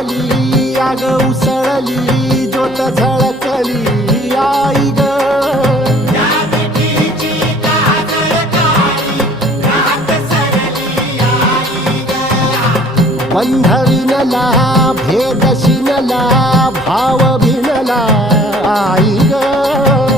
उसळली आग उसळली ज्योत झळकली आई ग बंध विणला भेद शिनला भाव भिनला आई ग